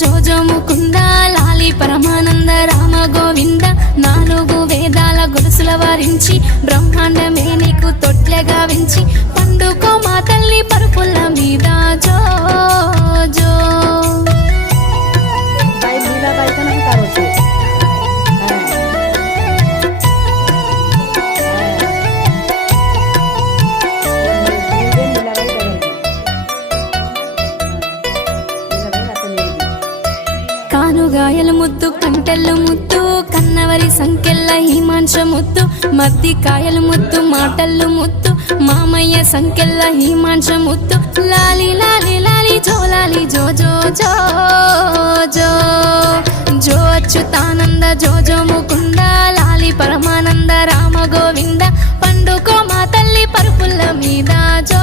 జోజో ముకుంద లాలి పరమానంద రామ గోవింద నాలుగు వేదాల గొలుసుల వారించి బ్రహ్మాండమే నీకు తొట్లగా వించి పండుకో మా తల్లి పరుపుల మీద జో జో కానుగాయలు ముద్దు కంటెళ్ళు ముద్దు కన్నవరి సంకెళ్ళ హిమాంశ ముద్దు మద్ది కాయలు ముద్దు మాటళ్ళు ముద్దు మామయ్య సంకెళ్ళ హిమాంశ ముద్దు లాలి లాలి లాలి జో లాలి జో జో జో జో జో అచ్యుతానంద జో జో ముకుంద లాలి పరమానంద రామ గోవింద పండుకో మా తల్లి పరుపుల మీద జో